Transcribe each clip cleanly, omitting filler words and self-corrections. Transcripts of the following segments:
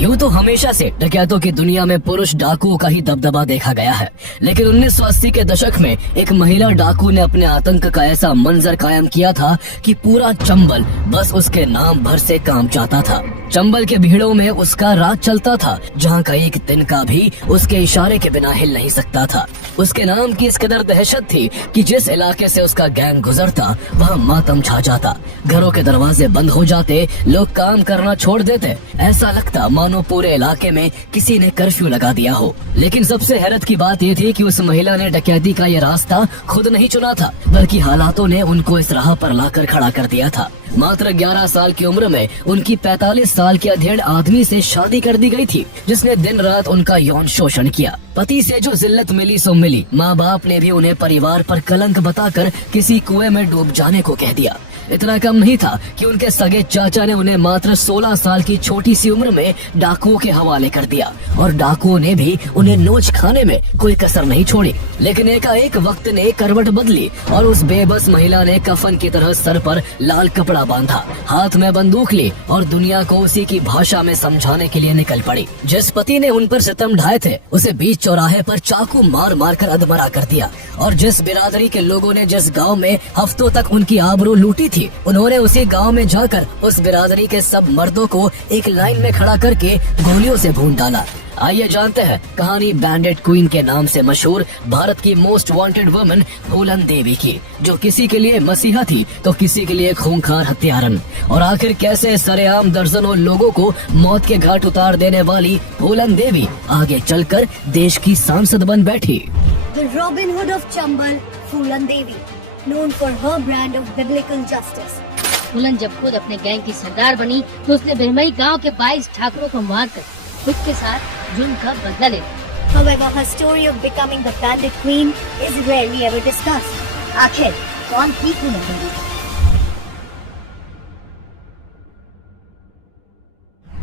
यूँ तो हमेशा से डकैतों की दुनिया में पुरुष डाकुओं का ही दबदबा देखा गया है, लेकिन 1980 के दशक में एक महिला डाकू ने अपने आतंक का ऐसा मंजर कायम किया था कि पूरा चंबल बस उसके नाम भर से काम चाहता था। चंबल के भीड़ों में उसका राज चलता था, जहाँ का एक दिन का भी उसके इशारे के बिना हिल नहीं सकता था। उसके नाम की इस कदर दहशत थी कि जिस इलाके से उसका गैंग गुजरता वहाँ मातम छा जाता। घरों के दरवाजे बंद हो जाते, लोग काम करना छोड़ देते। ऐसा लगता मानो पूरे इलाके में किसी ने कर्फ्यू लगा दिया हो। लेकिन सबसे हैरत की बात ये थी कि उस महिला ने डकैती का ये रास्ता खुद नहीं चुना था, बल्कि हालातों ने उनको इस राह पर लाकर खड़ा कर दिया था। मात्र 11 साल की उम्र में उनकी 45 साल के अधेड़ आदमी से शादी कर दी गई थी, जिसने दिन रात उनका यौन शोषण किया। पति से जो जिल्लत मिली सो मिली। माँ बाप ने भी उन्हें परिवार पर कलंक बताकर किसी कुएं में डूब जाने को कह दिया। इतना कम नहीं था कि उनके सगे चाचा ने उन्हें मात्र 16 साल की छोटी सी उम्र में डाकुओं के हवाले कर दिया, और डाकुओं ने भी उन्हें नोच खाने में कोई कसर नहीं छोड़ी। लेकिन एकाएक वक्त ने करवट बदली और उस बेबस महिला ने कफन की तरह सर पर लाल कपड़ा बांधा, हाथ में बंदूक ली और दुनिया को उसी की भाषा में समझाने के लिए निकल पड़ी। जिस पति ने उन पर सितम ढाए थे, उसे बीच चौराहे पर चाकू मार मार कर अधमरा कर दिया, और जिस बिरादरी के लोगों ने जिस गाँव में हफ्तों तक उनकी आबरू लूटी थी, उन्होंने उसी गांव में जाकर उस बिरादरी के सब मर्दों को एक लाइन में खड़ा करके गोलियों से भून डाला। आइए जानते हैं कहानी बैंडेड क्वीन के नाम से मशहूर भारत की मोस्ट वांटेड वुमन फूलन देवी की, जो किसी के लिए मसीहा थी तो किसी के लिए खूंखार हत्यारन। और आखिर कैसे सरेआम दर्जनों लोगों को मौत के घाट उतार देने वाली फूलन देवी आगे चलकर देश की सांसद बन बैठी। The Robin Hood of Chambal, Phulan Devi, known for her brand of biblical justice. फूलन जब खुद अपने गैंग की सरदार बनी तो उसने बिरमई गांव के 22 ठाकुरों को मारकर खुद के साथ जुल्म का बदला ले लिया। However, her story of becoming the bandit queen is rarely ever discussed. आखिर कौन थी फूलन देवी?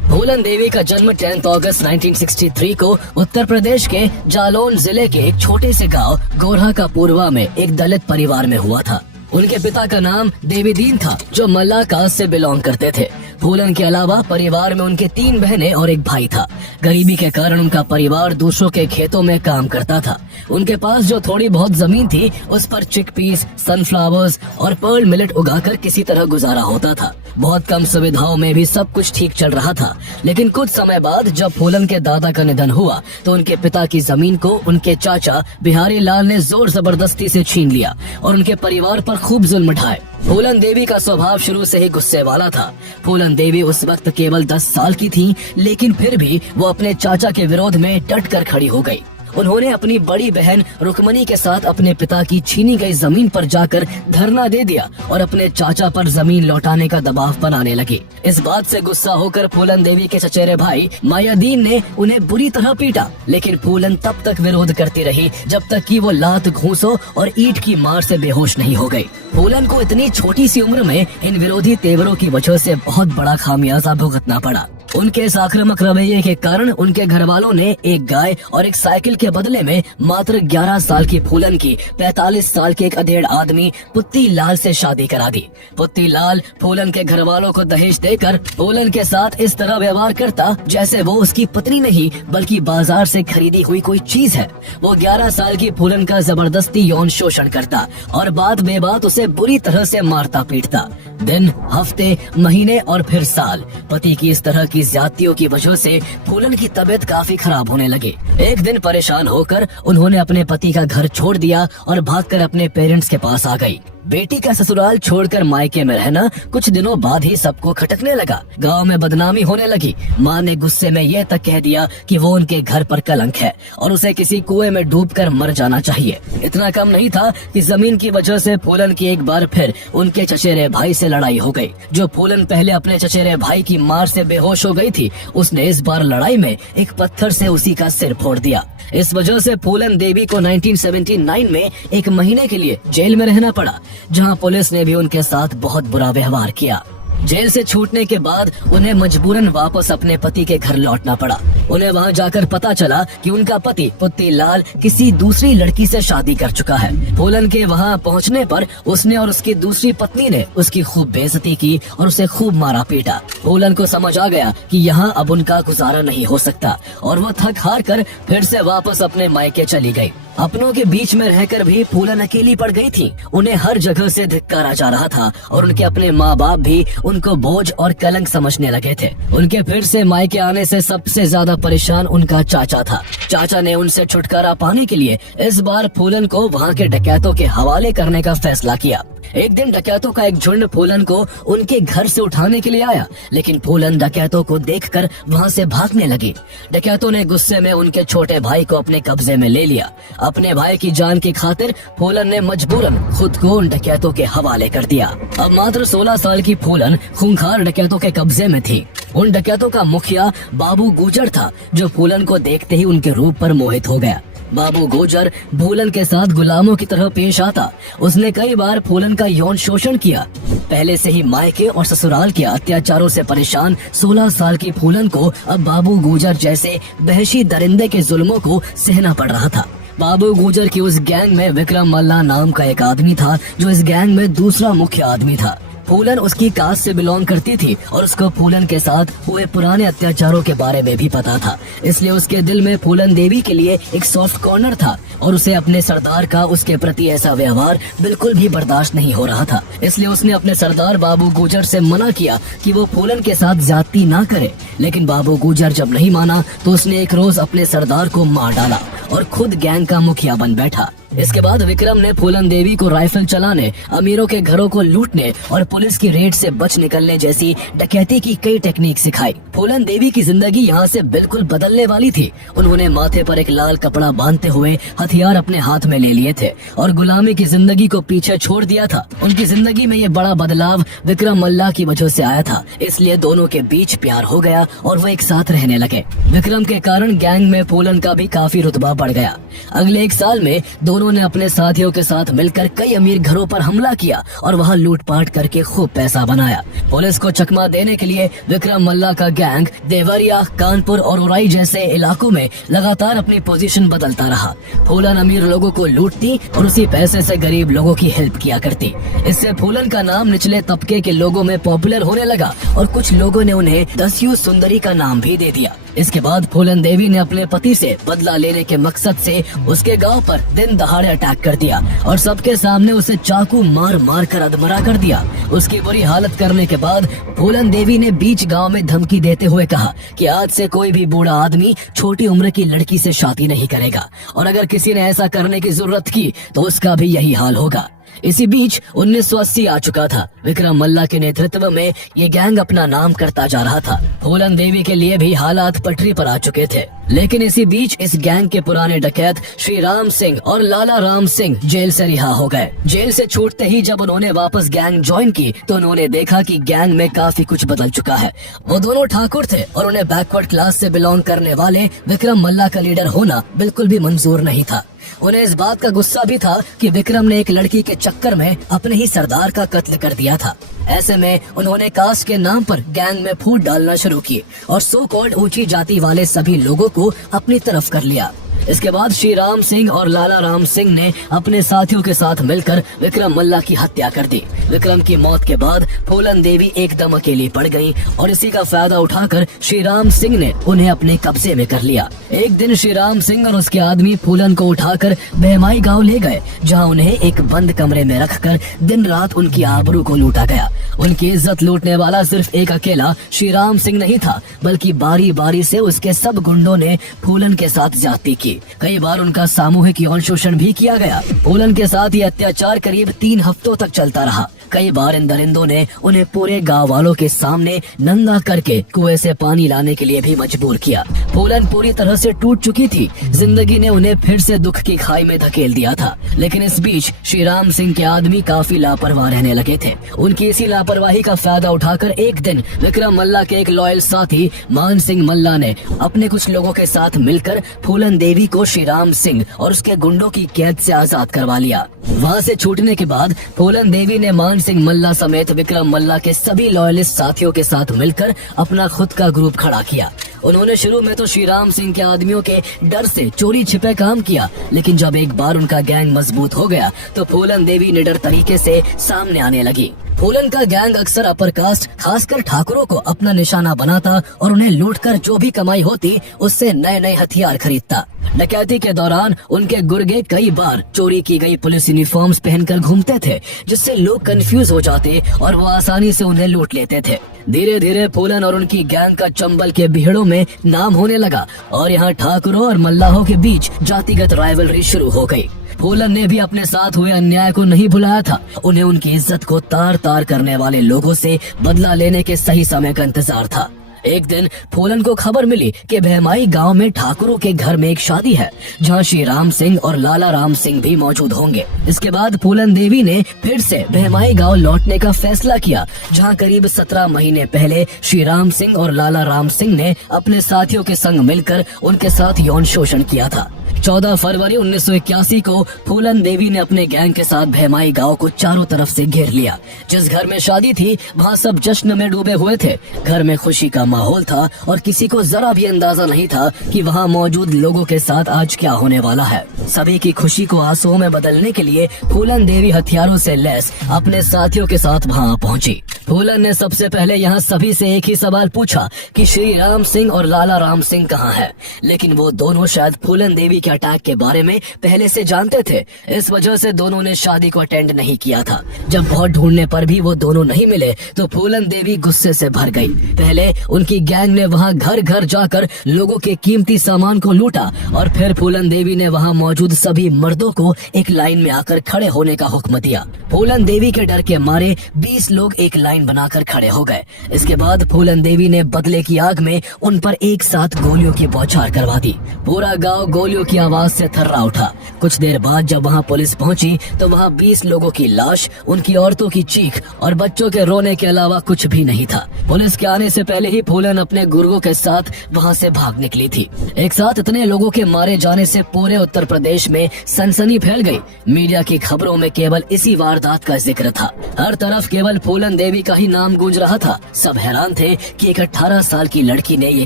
फूलन देवी का जन्म 10 अगस्त 1963 को उत्तर प्रदेश के जालौन जिले के एक छोटे से गांव गोरहा का पूर्वा में एक दलित परिवार में हुआ था। उनके पिता का नाम देवीदीन था, जो मल्ला कास्ट से बिलोंग करते थे। फूलन के अलावा परिवार में उनके 3 बहनें और एक भाई था। गरीबी के कारण उनका परिवार दूसरों के खेतों में काम करता था। उनके पास जो थोड़ी बहुत जमीन थी, उस पर चिकपीस, सनफ्लावर्स और पर्ल मिलेट उगाकर किसी तरह गुजारा होता था। बहुत कम सुविधाओं में भी सब कुछ ठीक चल रहा था। लेकिन कुछ समय बाद जब फूलन के दादा का निधन हुआ तो उनके पिता की जमीन को उनके चाचा बिहारी लाल ने जोर जबरदस्ती से छीन लिया और उनके परिवार पर खूब जुल्म ढाए। फूलन देवी का स्वभाव शुरू से ही गुस्से वाला था। फूलन देवी उस वक्त केवल 10 साल की थी, लेकिन फिर भी वो अपने चाचा के विरोध में डट कर खड़ी हो गई। उन्होंने अपनी बड़ी बहन रुक्मणी के साथ अपने पिता की छीनी गई जमीन पर जाकर धरना दे दिया और अपने चाचा पर जमीन लौटाने का दबाव बनाने लगी। इस बात से गुस्सा होकर फूलन देवी के चचेरे भाई मायादीन ने उन्हें बुरी तरह पीटा, लेकिन फूलन तब तक विरोध करती रही जब तक कि वो लात, घूंसों और ईंट की मार से बेहोश नहीं हो गई। फूलन को इतनी छोटी सी उम्र में इन विरोधी तेवरों की वजह से बहुत बड़ा खामियाजा भुगतना पड़ा। उनके इस आक्रामक रवैये के कारण उनके घर वालों ने एक गाय और एक साइकिल के बदले में मात्र 11 साल की फूलन की 45 साल के एक अधेड़ आदमी पुत्ती लाल से शादी करा दी। पुत्ती लाल फूलन के घर वालों को दहेज देकर फूलन के साथ इस तरह व्यवहार करता जैसे वो उसकी पत्नी नहीं बल्कि बाजार से खरीदी हुई कोई चीज है। वो 11 साल की फूलन का जबरदस्ती यौन शोषण करता और बात बेबात उसे बुरी तरह से मारता पीटता। दिन, हफ्ते, महीने और फिर साल पति की इस तरह की ज्यादतियों की वजह से फूलन की तबीयत काफी खराब होने लगी। एक दिन परेशान होकर उन्होंने अपने पति का घर छोड़ दिया और भागकर अपने पेरेंट्स के पास आ गई। बेटी का ससुराल छोड़कर मायके में रहना कुछ दिनों बाद ही सबको खटकने लगा। गांव में बदनामी होने लगी। माँ ने गुस्से में यह तक कह दिया कि वो उनके घर पर कलंक है और उसे किसी कुएं में डूबकर मर जाना चाहिए। इतना कम नहीं था कि जमीन की वजह से फूलन की एक बार फिर उनके चचेरे भाई से लड़ाई हो गई। जो फूलन पहले अपने चचेरे भाई की मार से बेहोश हो गई थी, उसने इस बार लड़ाई में एक पत्थर से उसी का सिर फोड़ दिया। इस वजह से फूलन देवी को 1979 में 1 महीने के लिए जेल में रहना पड़ा, जहां पुलिस ने भी उनके साथ बहुत बुरा व्यवहार किया। जेल से छूटने के बाद उन्हें मजबूरन वापस अपने पति के घर लौटना पड़ा। उन्हें वहाँ जाकर पता चला कि उनका पति पुत्ती लाल किसी दूसरी लड़की से शादी कर चुका है। फूलन के वहाँ पहुँचने पर उसने और उसकी दूसरी पत्नी ने उसकी खूब बेइज्जती की और उसे खूब मारा पीटा। फूलन को समझ आ गया कि यहाँ अब उनका गुजारा नहीं हो सकता और वो थक हार कर फिर से वापस अपने मायके चली गई। अपनों के बीच में रहकर भी फूलन अकेली पड़ गई थी। उन्हें हर जगह से धिक्कारा जा रहा था और उनके अपने माँ बाप भी उनको बोझ और कलंक समझने लगे थे। उनके फिर से मायके आने से सबसे ज्यादा परेशान उनका चाचा था। चाचा ने उनसे छुटकारा पाने के लिए इस बार फूलन को वहाँ के डकैतों के हवाले करने का फैसला किया। एक दिन डकैतों का एक झुंड फूलन को उनके घर से उठाने के लिए आया, लेकिन फूलन डकैतों को देखकर वहाँ से भागने लगी। डकैतों ने गुस्से में उनके छोटे भाई को अपने कब्जे में ले लिया। अपने भाई की जान की खातिर फूलन ने मजबूरन खुद को उन डकैतों के हवाले कर दिया। अब मात्र 16 साल की फूलन खूंखार डकैतों के कब्जे में थी। उन डकैतों का मुखिया बाबू गुजर था, जो फूलन को देखते ही उनके रूप पर मोहित हो गया। बाबू गुजर फूलन के साथ गुलामों की तरह पेश आता। उसने कई बार फूलन का यौन शोषण किया। पहले से ही मायके और ससुराल के अत्याचारों से परेशान 16 साल की फूलन को अब बाबू गुजर जैसे वहशी दरिंदे के जुल्मों को सहना पड़ रहा था। बाबू गुजर की उस गैंग में विक्रम मल्ला नाम का एक आदमी था, जो इस गैंग में दूसरा मुख्य आदमी था। फूलन उसकी कास्ट से बिलोंग करती थी और उसको फूलन के साथ हुए पुराने अत्याचारों के बारे में भी पता था। इसलिए उसके दिल में फूलन देवी के लिए एक सॉफ्ट कॉर्नर था और उसे अपने सरदार का उसके प्रति ऐसा व्यवहार बिल्कुल भी बर्दाश्त नहीं हो रहा था। इसलिए उसने अपने सरदार बाबू गुजर से मना किया कि वो फूलन के साथ ज्यादती ना करे। लेकिन बाबू गुजर जब नहीं माना तो उसने एक रोज अपने सरदार को मार डाला और खुद गैंग का मुखिया बन बैठा। इसके बाद विक्रम ने फूलन देवी को राइफल चलाने, अमीरों के घरों को लूटने और पुलिस की रेड से बच निकलने जैसी डकैती की कई टेक्निक सिखाई। फूलन देवी की जिंदगी यहाँ से बिल्कुल बदलने वाली थी। उन्होंने माथे पर एक लाल कपड़ा बांधते हुए हथियार अपने हाथ में ले लिए थे और गुलामी की जिंदगी को पीछे छोड़ दिया था। उनकी जिंदगी में ये बड़ा बदलाव विक्रम मल्ला की वजह से आया था। इसलिए दोनों के बीच प्यार हो गया और वो एक साथ रहने लगे। विक्रम के कारण गैंग में फूलन का भी काफी रुतबा बढ़ गया। अगले एक साल में दोनों ने अपने साथियों के साथ मिलकर कई अमीर घरों पर हमला किया और वहां लूटपाट करके खूब पैसा बनाया। पुलिस को चकमा देने के लिए विक्रम मल्ला का गैंग देवरिया, कानपुर और उराई जैसे इलाकों में लगातार अपनी पोजीशन बदलता रहा। फूलन अमीर लोगों को लूटती और उसी पैसे से गरीब लोगों की हेल्प किया करती। इससे फूलन का नाम निचले तबके के लोगों में पॉपुलर होने लगा और कुछ लोगों ने उन्हें दस्यु सुंदरी का नाम भी दे दिया। इसके बाद फूलन देवी ने अपने पति से बदला लेने के मकसद से उसके गांव पर दिन दहाड़े अटैक कर दिया और सबके सामने उसे चाकू मार मार कर अधमरा कर दिया। उसकी बुरी हालत करने के बाद फूलन देवी ने बीच गांव में धमकी देते हुए कहा कि आज से कोई भी बूढ़ा आदमी छोटी उम्र की लड़की से शादी नहीं करेगा और अगर किसी ने ऐसा करने की जरूरत की तो उसका भी यही हाल होगा। इसी बीच 1980 आ चुका था। विक्रम मल्ला के नेतृत्व में ये गैंग अपना नाम करता जा रहा था। फूलन देवी के लिए भी हालात पटरी पर आ चुके थे। लेकिन इसी बीच इस गैंग के पुराने डकैत श्री राम सिंह और लाला राम सिंह जेल से रिहा हो गए। जेल से छूटते ही जब उन्होंने वापस गैंग ज्वाइन की तो उन्होंने देखा कि गैंग में काफी कुछ बदल चुका है। वो दोनों ठाकुर थे और उन्हें बैकवर्ड क्लास से बिलोंग करने वाले विक्रम मल्ला का लीडर होना बिल्कुल भी मंजूर नहीं था। उन्हें इस बात का गुस्सा भी था कि विक्रम ने एक लड़की के चक्कर में अपने ही सरदार का कत्ल कर दिया था। ऐसे में उन्होंने कास्ट के नाम पर गैंग में फूट डालना शुरू किए और सो कॉल्ड ऊंची जाति वाले सभी लोगों को अपनी तरफ कर लिया। इसके बाद श्री राम सिंह और लाला राम सिंह ने अपने साथियों के साथ मिलकर विक्रम मल्ला की हत्या कर दी। विक्रम की मौत के बाद फूलन देवी एकदम अकेली पड़ गई और इसी का फायदा उठाकर श्री राम सिंह ने उन्हें अपने कब्जे में कर लिया। एक दिन श्री राम सिंह और उसके आदमी फूलन को उठाकर बहमाई गांव ले गए, जहां उन्हें एक बंद कमरे में रखकर दिन रात उनकी आबरू को लूटा गया। उनकी इज्जत लूटने वाला सिर्फ एक अकेला श्री राम सिंह नहीं था, बल्कि बारी बारी से उसके सब गुंडों ने फूलन के साथ ज्यादती की। कई बार उनका सामूहिक यौन शोषण भी किया गया। फूलन के साथ ये अत्याचार करीब 3 हफ्तों तक चलता रहा। कई बार इन दरिंदों ने उन्हें पूरे गांव वालों के सामने नंगा करके कुएं से पानी लाने के लिए भी मजबूर किया। फूलन पूरी तरह से टूट चुकी थी। जिंदगी ने उन्हें फिर से दुख की खाई में धकेल दिया था। लेकिन इस बीच श्री राम सिंह के आदमी काफी लापरवाह रहने लगे थे। उनकी इसी लापरवाही का फायदा उठाकर एक दिन विक्रम मल्ला के एक लॉयल साथी मान सिंह मल्ला ने अपने कुछ लोगों के साथ मिलकर फूलन देवी को श्री राम सिंह और उसके गुंडों की कैद से आजाद करवा लिया। वहाँ से छूटने के बाद फूलन देवी ने मान भगवान सिंह मल्ला समेत विक्रम मल्ला के सभी लॉयलिस्ट साथियों के साथ मिलकर अपना खुद का ग्रुप खड़ा किया। उन्होंने शुरू में तो श्री राम सिंह के आदमियों के डर से चोरी छिपे काम किया, लेकिन जब एक बार उनका गैंग मजबूत हो गया तो फूलन देवी निडर तरीके से सामने आने लगी। फूलन का गैंग अक्सर अपर कास्ट खासकर ठाकुरों को अपना निशाना बनाता और उन्हें लूटकर जो भी कमाई होती उससे नए नए हथियार खरीदता। डकैती के दौरान उनके गुर्गे कई बार चोरी की गई पुलिस यूनिफॉर्म्स पहनकर घूमते थे, जिससे लोग कंफ्यूज हो जाते और वो आसानी से उन्हें लूट लेते थे। धीरे धीरे फूलन और उनकी गैंग का चंबल के बिहड़ों में नाम होने लगा और यहाँ ठाकुरों और मल्लाहों के बीच जातिगत राइवलरी शुरू हो गई। फूलन ने भी अपने साथ हुए अन्याय को नहीं भुलाया था। उन्हें उनकी इज्जत को तार तार करने वाले लोगों से बदला लेने के सही समय का इंतजार था। एक दिन फूलन को खबर मिली कि बहमाई गांव में ठाकुरों के घर में एक शादी है, जहां श्री राम सिंह और लाला राम सिंह भी मौजूद होंगे। इसके बाद फूलन देवी ने फिर से बहमाई गांव लौटने का फैसला किया, जहां करीब 17 महीने पहले श्री राम सिंह और लाला राम सिंह ने अपने साथियों के संग मिलकर उनके साथ यौन शोषण किया था। 14 फरवरी 1981 को फूलन देवी ने अपने गैंग के साथ बहमाई गांव को चारों तरफ से घेर लिया। जिस घर में शादी थी वहां सब जश्न में डूबे हुए थे। घर में खुशी का माहौल था और किसी को जरा भी अंदाजा नहीं था कि वहां मौजूद लोगों के साथ आज क्या होने वाला है। सभी की खुशी को आंसुओं में बदलने के लिए फूलन देवी हथियारों से लैस अपने साथियों के साथ वहां पहुंची। फूलन ने सबसे पहले यहाँ सभी से एक ही सवाल पूछा कि श्री राम सिंह और लाला राम सिंह कहाँ हैं? लेकिन वो दोनों शायद फूलन देवी के अटैक के बारे में पहले से जानते थे। इस वजह से दोनों ने शादी को अटेंड नहीं किया था। जब बहुत ढूंढने पर भी वो दोनों नहीं मिले तो फूलन देवी गुस्से से भर गई। पहले उनकी गैंग ने वहाँ घर घर जाकर लोगों के कीमती सामान को लूटा और फिर फूलन देवी ने वहाँ मौजूद सभी मर्दों को एक लाइन में आकर खड़े होने का हुक्म दिया। फूलन देवी के डर के मारे 20 लोग एक लाइन बनाकर खड़े हो गए। इसके बाद फूलन देवी ने बदले की आग में उन पर एक साथ गोलियों की बौछार करवा दी। पूरा गांव गोलियों की आवाज से थर्रा उठा। कुछ देर बाद जब वहां पुलिस पहुंची तो वहां 20 लोगों की लाश, उनकी औरतों की चीख और बच्चों के रोने के अलावा कुछ भी नहीं था। पुलिस के आने से पहले ही फूलन अपने गुर्गों के साथ वहां से भाग निकली थी। एक साथ इतने लोगों के मारे जाने से पूरे उत्तर प्रदेश में सनसनी फैल गई। मीडिया की खबरों में केवल इसी वारदात का जिक्र था। हर तरफ केवल फूलन देवी का ही नाम गूंज रहा था। सब हैरान थे कि एक 18 साल की लड़की ने ये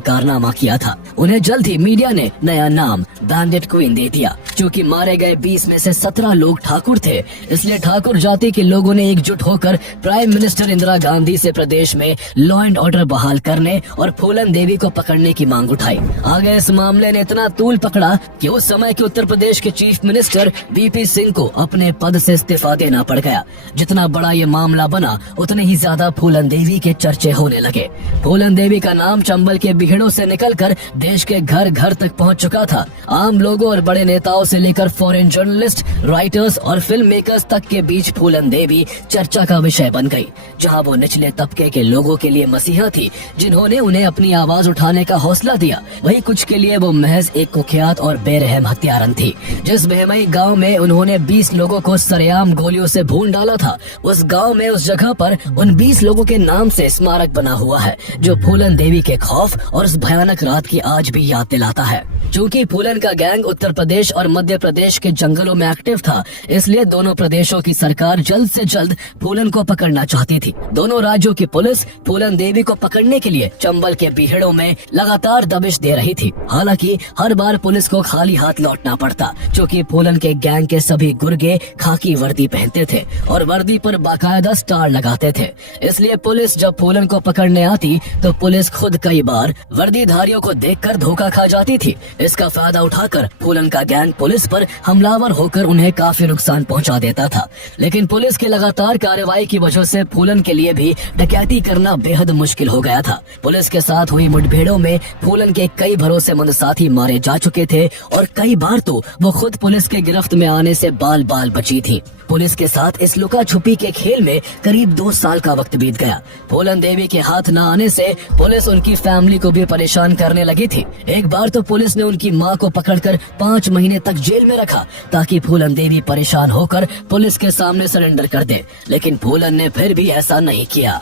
कारनामा किया था। उन्हें जल्द ही मीडिया ने नया नाम बैंडिट क्वीन दे दिया। क्योंकि मारे गए 20 में से 17 लोग ठाकुर थे, इसलिए ठाकुर जाति के लोगों ने एकजुट होकर प्राइम मिनिस्टर इंदिरा गांधी से प्रदेश में लॉ एंड ऑर्डर बहाल करने और फूलन देवी को पकड़ने की मांग उठाई। आगे इस मामले ने इतना तूल पकड़ा कि उस समय के उत्तर प्रदेश के चीफ मिनिस्टर वीपी सिंह को अपने पद से इस्तीफा देना पड़ गया। जितना बड़ा ये मामला बना उतने ही ज्यादा फूलन देवी के चर्चे होने लगे। फूलन देवी का नाम चंबल के बिहड़ों से निकलकर देश के घर घर तक पहुंच चुका था। आम लोगों और बड़े नेताओं से लेकर फॉरेन जर्नलिस्ट, राइटर्स और फिल्म मेकर्स तक के बीच फूलन देवी चर्चा का विषय बन गई। जहां वो निचले तबके के लोगों के लिए मसीहा थी, जिन्होंने उन्हें अपनी आवाज उठाने का हौसला दिया, वही कुछ के लिए वो महज एक कुख्यात और बेरहम हत्यारन थी। जिस बहमई गांव में उन्होंने 20 लोगों को सरेआम गोलियों से भून डाला था, उस गांव में उस जगह पर उन 20 लोगों के नाम से स्मारक बना हुआ है, जो फूलन देवी के खौफ और उस भयानक रात की आज भी याद दिलाता है। चूँकि फूलन का गैंग उत्तर प्रदेश और मध्य प्रदेश के जंगलों में एक्टिव था, इसलिए दोनों प्रदेशों की सरकार जल्द से जल्द फूलन को पकड़ना चाहती थी। दोनों राज्यों की पुलिस फूलन देवी को पकड़ने के लिए चंबल के बिहड़ों में लगातार दबिश दे रही थी। हालांकि हर बार पुलिस को खाली हाथ लौटना पड़ता, क्योंकि फूलन के गैंग के सभी गुर्गे खाकी वर्दी पहनते थे और वर्दी पर बाकायदा स्टार लगाते थे। इसलिए पुलिस जब फूलन को पकड़ने आती तो पुलिस खुद कई बार वर्दीधारियों को देखकर धोखा खा जाती थी। इसका फायदा उठाकर फूलन का गैंग पुलिस पर हमलावर होकर उन्हें काफी नुकसान पहुंचा देता था। लेकिन पुलिस की लगातार कार्रवाई की वजह से फूलन के लिए भी डकैती करना बेहद मुश्किल हो गया था। पुलिस के साथ हुई मुठभेड़ों में फूलन के कई भरोसेमंद साथी मारे जा चुके थे और कई बार तो वो खुद पुलिस के गिरफ्त में आने से बाल बाल बची थी। पुलिस के साथ इस लुका छुपी के खेल में करीब 2 साल का वक्त बीत गया। फूलन देवी के हाथ न आने से पुलिस उनकी फैमिली को भी परेशान करने लगी थी। एक बार तो पुलिस ने उनकी मां को पकड़कर 5 महीने तक जेल में रखा, ताकि फूलन देवी परेशान होकर पुलिस के सामने सरेंडर कर दे। लेकिन फूलन ने फिर भी ऐसा नहीं किया।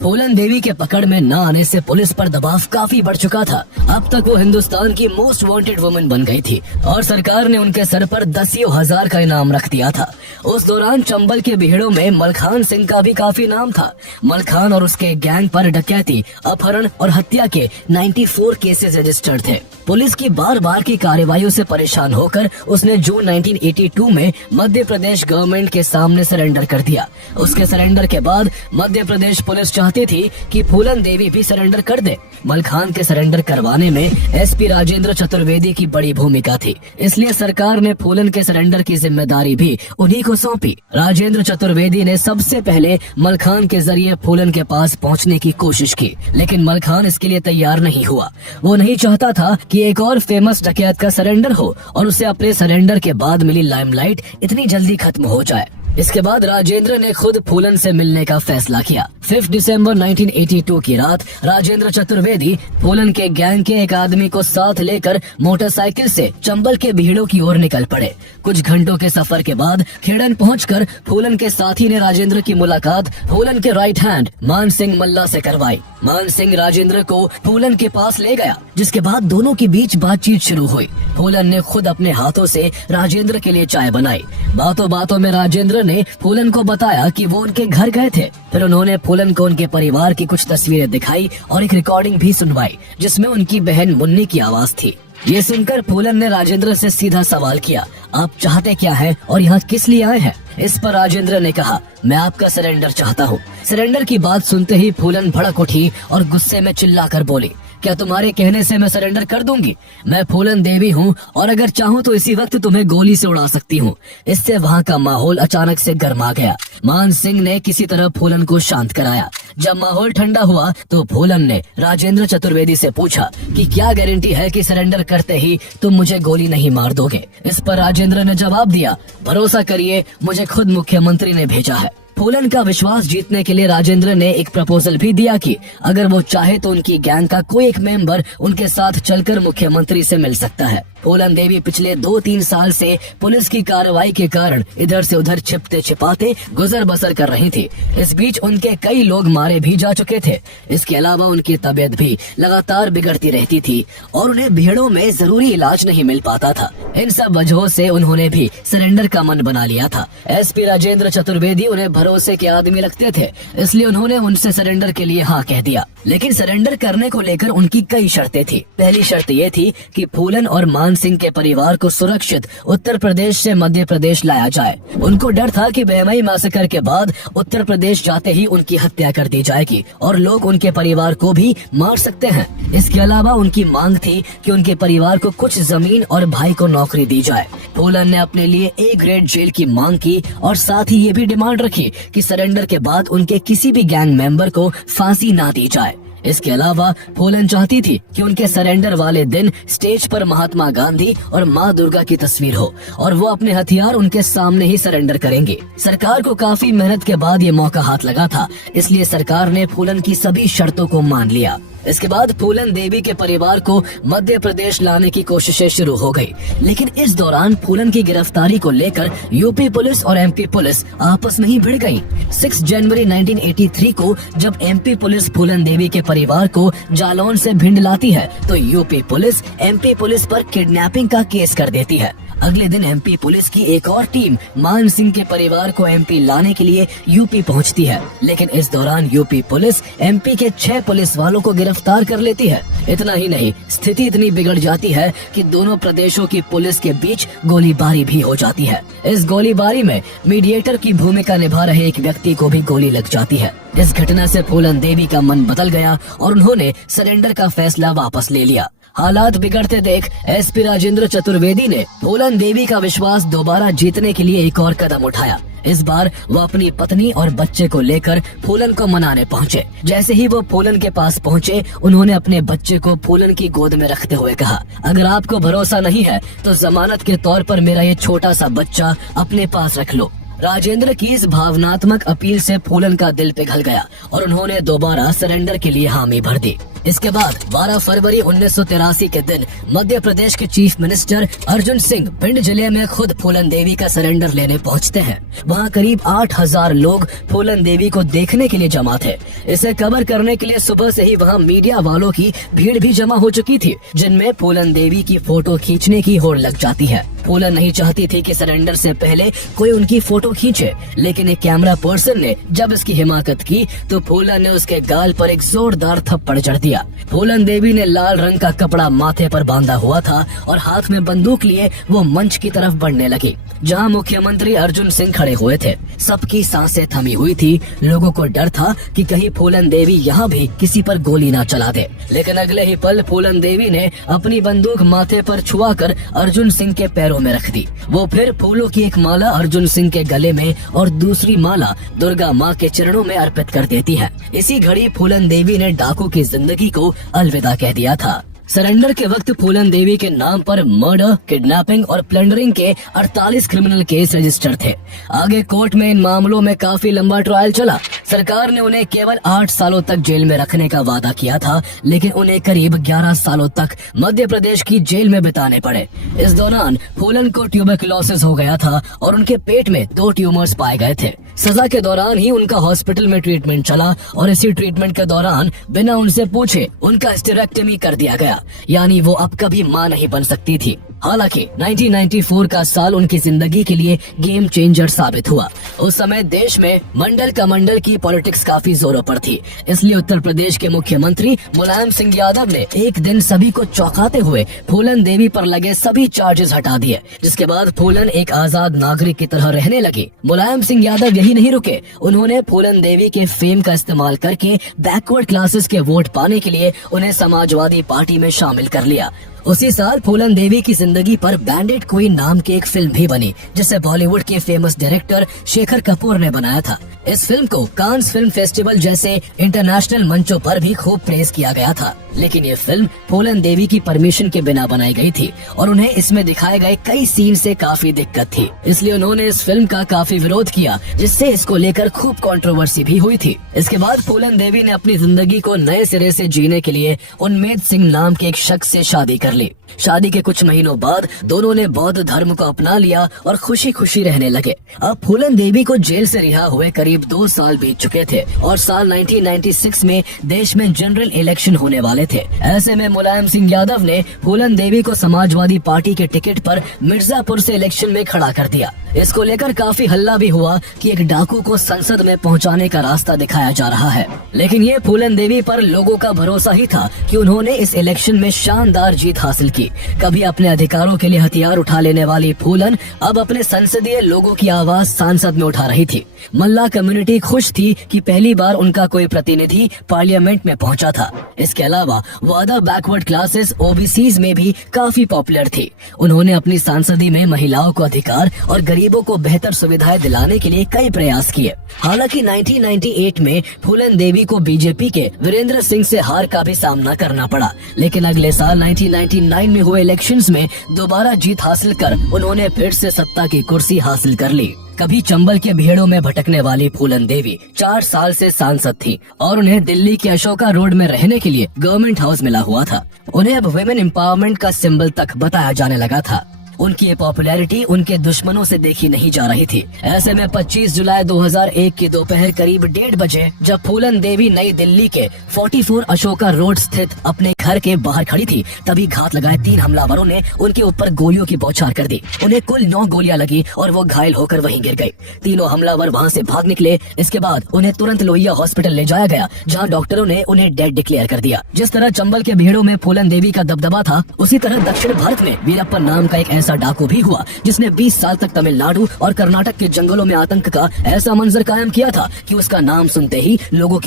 फूलन देवी के पकड़ में न आने से पुलिस पर दबाव काफी बढ़ चुका था। अब तक वो हिंदुस्तान की मोस्ट वांटेड वुमन बन गई थी और सरकार ने उनके सर पर 10,000 का इनाम रख दिया था। उस दौरान चंबल के भीड़ों में मलखान सिंह का भी काफी नाम था। मलखान और उसके गैंग पर डकैती, अपहरण और हत्या के 94 केसेस रजिस्टर्ड थे। पुलिस की बार बार की कार्रवाइयों से परेशान होकर उसने जून 1982 में मध्य प्रदेश गवर्नमेंट के सामने सरेंडर कर दिया। उसके सरेंडर के बाद मध्य प्रदेश पुलिस चाहती थी कि फूलन देवी भी सरेंडर कर दे। मलखान के सरेंडर करवाने में एसपी राजेंद्र चतुर्वेदी की बड़ी भूमिका थी, इसलिए सरकार ने फूलन के सरेंडर की जिम्मेदारी भी उन्हीं को सौंपी। राजेंद्र चतुर्वेदी ने सबसे पहले मलखान के जरिए फूलन के पास पहुंचने की कोशिश की, लेकिन मलखान इसके लिए तैयार नहीं हुआ। वो नहीं चाहता था कि एक और फेमस डकैत का सरेंडर हो और उसे अपने सरेंडर के बाद मिली लाइमलाइट इतनी जल्दी खत्म हो जाए। इसके बाद राजेंद्र ने खुद फूलन से मिलने का फैसला किया। 5 दिसंबर 1982 की रात राजेंद्र चतुर्वेदी फूलन के गैंग के एक आदमी को साथ लेकर मोटरसाइकिल से चंबल के भीड़ों की ओर निकल पड़े। कुछ घंटों के सफर के बाद खेड़न पहुंचकर फूलन के साथी ने राजेंद्र की मुलाकात फूलन के राइट हैंड मान सिंह मल्ला से करवाई। मान सिंह राजेंद्र को फूलन के पास ले गया, जिसके बाद दोनों के बीच बातचीत शुरू हुई। फूलन ने खुद अपने हाथों से राजेंद्र के लिए चाय बनाई। बातों बातों में राजेंद्र ने फूलन को बताया कि वो उनके घर गए थे। फिर उन्होंने फूलन को उनके परिवार की कुछ तस्वीरें दिखाई और एक रिकॉर्डिंग भी सुनवाई, जिसमें उनकी बहन मुन्नी की आवाज थी। ये सुनकर फूलन ने राजेंद्र से सीधा सवाल किया, आप चाहते क्या हैं और यहाँ किस लिए आए हैं? इस पर राजेंद्र ने कहा, मैं आपका सरेंडर चाहता हूँ। सरेंडर की बात सुनते ही फूलन भड़क उठी और गुस्से में चिल्लाकर बोली, क्या तुम्हारे कहने से मैं सरेंडर कर दूंगी? मैं फूलन देवी हूँ और अगर चाहूँ तो इसी वक्त तुम्हें गोली से उड़ा सकती हूँ। इससे वहाँ का माहौल अचानक से गर्मा गया। मान सिंह ने किसी तरह फूलन को शांत कराया। जब माहौल ठंडा हुआ तो फूलन ने राजेंद्र चतुर्वेदी से पूछा कि क्या गारंटी है कि सरेंडर करते ही तुम मुझे गोली नहीं मार दोगे? इस पर राजेंद्र ने जवाब दिया, भरोसा करिए, मुझे खुद मुख्यमंत्री ने भेजा है। फूलन का विश्वास जीतने के लिए राजेंद्र ने एक प्रपोजल भी दिया कि अगर वो चाहे तो उनकी गैंग का कोई एक मेंबर उनके साथ चलकर मुख्यमंत्री से मिल सकता है। फूलन देवी पिछले 2-3 साल से पुलिस की कार्रवाई के कारण इधर से उधर छिपते छिपाते गुजर बसर कर रही थी। इस बीच उनके कई लोग मारे भी जा चुके थे। इसके अलावा उनकी तबीयत भी लगातार बिगड़ती रहती थी और उन्हें भीड़ों में जरूरी इलाज नहीं मिल पाता था। इन सब वजहों से उन्होंने भी सरेंडर का मन बना लिया था। एसपी राजेंद्र चतुर्वेदी उन्हें भरोसे के आदमी लगते थे, इसलिए उन्होंने उनसे सरेंडर के लिए हाँ कह दिया। लेकिन सरेंडर करने को लेकर उनकी कई शर्तें थी। पहली शर्त ये थी कि फूलन और मान सिंह के परिवार को सुरक्षित उत्तर प्रदेश से मध्य प्रदेश लाया जाए। उनको डर था कि बेमई मैसेकर के बाद उत्तर प्रदेश जाते ही उनकी हत्या कर दी जाएगी और लोग उनके परिवार को भी मार सकते हैं। इसके अलावा उनकी मांग थी कि उनके परिवार को कुछ जमीन और भाई को नौकरी दी जाए। फूलन ने अपने लिए A ग्रेड जेल की मांग की और साथ ही ये भी डिमांड रखी कि सरेंडर के बाद उनके किसी भी गैंग मेंबर को फांसी ना दी जाए। इसके अलावा फूलन चाहती थी कि उनके सरेंडर वाले दिन स्टेज पर महात्मा गांधी और माँ दुर्गा की तस्वीर हो और वो अपने हथियार उनके सामने ही सरेंडर करेंगे। सरकार को काफी मेहनत के बाद ये मौका हाथ लगा था, इसलिए सरकार ने फूलन की सभी शर्तों को मान लिया। इसके बाद फूलन देवी के परिवार को मध्य प्रदेश लाने की कोशिशें शुरू हो गई, लेकिन इस दौरान फूलन की गिरफ्तारी को लेकर यूपी पुलिस और एमपी पुलिस आपस में ही भिड़ गई। 6 जनवरी 1983 को जब एमपी पुलिस फूलन देवी के परिवार को जालौन से भिंड लाती है तो यूपी पुलिस एमपी पुलिस पर किडनैपिंग का केस कर देती है। अगले दिन एमपी पुलिस की एक और टीम मान सिंह के परिवार को एमपी लाने के लिए यूपी पहुंचती है, लेकिन इस दौरान यूपी पुलिस एमपी के 6 पुलिस वालों को गिरफ्तार कर लेती है। इतना ही नहीं, स्थिति इतनी बिगड़ जाती है कि दोनों प्रदेशों की पुलिस के बीच गोलीबारी भी हो जाती है। इस गोलीबारी में मीडिएटर की भूमिका निभा रहे एक व्यक्ति को भी गोली लग जाती है। इस घटना से फूलन देवी का मन बदल गया और उन्होंने सरेंडर का फैसला वापस ले लिया। हालात बिगड़ते देख एसपी राजेंद्र चतुर्वेदी ने फूलन देवी का विश्वास दोबारा जीतने के लिए एक और कदम उठाया। इस बार वो अपनी पत्नी और बच्चे को लेकर फूलन को मनाने पहुंचे। जैसे ही वो फूलन के पास पहुंचे, उन्होंने अपने बच्चे को फूलन की गोद में रखते हुए कहा, अगर आपको भरोसा नहीं है तो जमानत के तौर पर मेरा ये छोटा सा बच्चा अपने पास रख लो। राजेंद्र की इस भावनात्मक अपील से फूलन का दिल पिघल गया और उन्होंने दोबारा सरेंडर के लिए हामी भर दी। इसके बाद 12 फरवरी 1983 के दिन मध्य प्रदेश के चीफ मिनिस्टर अर्जुन सिंह भिंड जिले में खुद फूलन देवी का सरेंडर लेने पहुंचते हैं। वहां करीब 8000 लोग फूलन देवी को देखने के लिए जमा थे। इसे कवर करने के लिए सुबह से ही वहां मीडिया वालों की भीड़ भी जमा हो चुकी थी, जिनमें फूलन देवी की फोटो खींचने की होड़ लग जाती है। फूलन नहीं चाहती थी कि सरेंडर से पहले कोई उनकी फोटो खींचे, लेकिन एक कैमरा पर्सन ने जब इसकी हिमाकत की तो फूलन ने उसके गाल पर एक जोरदार थप्पड़ जड़ दिया। फूलन देवी ने लाल रंग का कपड़ा माथे पर बांधा हुआ था और हाथ में बंदूक लिए वो मंच की तरफ बढ़ने लगी, जहां मुख्यमंत्री अर्जुन सिंह खड़े हुए थे। सबकी सांसें थमी हुई थी। लोगों को डर था कि कहीं फूलन देवी यहाँ भी किसी पर गोली ना चला दे, लेकिन अगले ही पल फूलन देवी ने अपनी बंदूक माथे पर छुआकर अर्जुन सिंह के पैरों में रख दी। वो फिर फूलों की एक माला अर्जुन सिंह के गले में और दूसरी माला दुर्गा माँ के चरणों में अर्पित कर देती है। इसी घड़ी फूलन देवी ने डाकू की जिंदगी को अलविदा कह दिया था। सरेंडर के वक्त फूलन देवी के नाम पर मर्डर, किडनैपिंग और प्लंडरिंग के 48 क्रिमिनल केस रजिस्टर थे। आगे कोर्ट में इन मामलों में काफी लंबा ट्रायल चला। सरकार ने उन्हें केवल 8 सालों तक जेल में रखने का वादा किया था, लेकिन उन्हें करीब 11 सालों तक मध्य प्रदेश की जेल में बिताने पड़े। इस दौरान फूलन को ट्यूबरकुलोसिस हो गया था और उनके पेट में 2 ट्यूमर्स पाए गए थे। सजा के दौरान ही उनका हॉस्पिटल में ट्रीटमेंट चला और इसी ट्रीटमेंट के दौरान बिना उनसे पूछे उनका हिस्टेरेक्टमी कर दिया गया, यानी वो अब कभी मां नहीं बन सकती थी। हालांकि 1994 का साल उनकी जिंदगी के लिए गेम चेंजर साबित हुआ। उस समय देश में मंडल कमंडल की पॉलिटिक्स काफी जोरों पर थी, इसलिए उत्तर प्रदेश के मुख्यमंत्री मुलायम सिंह यादव ने एक दिन सभी को चौंकाते हुए फूलन देवी पर लगे सभी चार्जेस हटा दिए, जिसके बाद फूलन एक आजाद नागरिक की तरह रहने लगी। मुलायम सिंह यादव यही नहीं रुके, उन्होंने फूलन देवी के फेम का इस्तेमाल करके बैकवर्ड क्लासेस के वोट पाने के लिए उन्हें समाजवादी पार्टी में शामिल कर लिया। उसी साल फूलन देवी की जिंदगी पर बैंडिट क्वीन नाम की एक फिल्म भी बनी, जिसे बॉलीवुड के फेमस डायरेक्टर शेखर कपूर ने बनाया था। इस फिल्म को कांस फिल्म फेस्टिवल जैसे इंटरनेशनल मंचों पर भी खूब प्रेज किया गया था, लेकिन ये फिल्म फूलन देवी की परमिशन के बिना बनाई गई थी और उन्हें इसमें दिखाए गए कई सीन से काफी दिक्कत थी, इसलिए उन्होंने इस फिल्म का काफी विरोध किया, जिससे इसको लेकर खूब कंट्रोवर्सी भी हुई थी। इसके बाद फूलन देवी ने अपनी जिंदगी को नए सिरे से जीने के लिए उन्मेद सिंह नाम के एक शख्स से शादी कर ली। शादी के कुछ महीनों बाद दोनों ने बौद्ध धर्म को अपना लिया और खुशी खुशी रहने लगे। अब फूलन देवी को जेल से रिहा हुए करीब 2 साल बीत चुके थे और साल 1996 में देश में जनरल इलेक्शन होने वाले थे। ऐसे में मुलायम सिंह यादव ने फूलन देवी को समाजवादी पार्टी के टिकट पर मिर्जापुर से इलेक्शन में खड़ा कर दिया। इसको लेकर काफी हल्ला भी हुआ कि एक डाकू को संसद में पहुंचाने का रास्ता दिखाया जा रहा है, लेकिन ये फूलन देवी पर लोगों का भरोसा ही था कि उन्होंने इस इलेक्शन में शानदार जीत हासिल की। कभी अपने अधिकारों के लिए हथियार उठा लेने वाली फूलन अब अपने संसदीय लोगों की आवाज सांसद में उठा रही थी। मल्ला कम्युनिटी खुश थी कि पहली बार उनका कोई प्रतिनिधि पार्लियामेंट में पहुंचा था। इसके अलावा वो अदर बैकवर्ड क्लासेस ओबीसीज में भी काफी पॉपुलर थी। उन्होंने अपनी सांसदी में महिलाओं को अधिकार और गरीबों को बेहतर सुविधाएं दिलाने के लिए कई प्रयास किए। हालांकि 1998 में फूलन देवी को बीजेपी के वीरेंद्र सिंह से हार का भी सामना करना पड़ा, लेकिन अगले साल 1999 में हुए इलेक्शंस में दोबारा जीत हासिल कर उन्होंने फिर से सत्ता की कुर्सी हासिल कर ली। कभी चंबल के भीड़ों में भटकने वाली फूलन देवी 4 साल से सांसद थी और उन्हें दिल्ली के अशोका रोड में रहने के लिए गवर्नमेंट हाउस मिला हुआ था। उन्हें अब वुमेन एम्पावरमेंट का सिंबल तक बताया जाने लगा था। उनकी ये पॉपुलैरिटी उनके दुश्मनों से देखी नहीं जा रही थी। ऐसे में 25 जुलाई 2001 की दोपहर करीब 1:30 बजे जब फूलन देवी नई दिल्ली के 44 अशोका रोड स्थित अपने घर के बाहर खड़ी थी, तभी घात लगाए 3 हमलावरों ने उनके ऊपर गोलियों की बौछार कर दी। उन्हें कुल 9 गोलियां लगी और वो घायल होकर वहीं गिर गए। तीनों हमलावर वहां से भाग निकले। इसके बाद उन्हें तुरंत लोहिया हॉस्पिटल ले जाया गया, जहां डॉक्टरों ने उन्हें डेड डिक्लेयर कर दिया। जिस तरह चंबल के भीड़ों में फूलन देवी का दबदबा था, उसी तरह दक्षिण भारत में वीरप्पन नाम का एक ऐसा डाकू भी हुआ जिसने 20 साल तक तमिलनाडु और कर्नाटक के जंगलों में आतंक का ऐसा मंजर कायम किया था कि उसका नाम सुनते ही लोगों की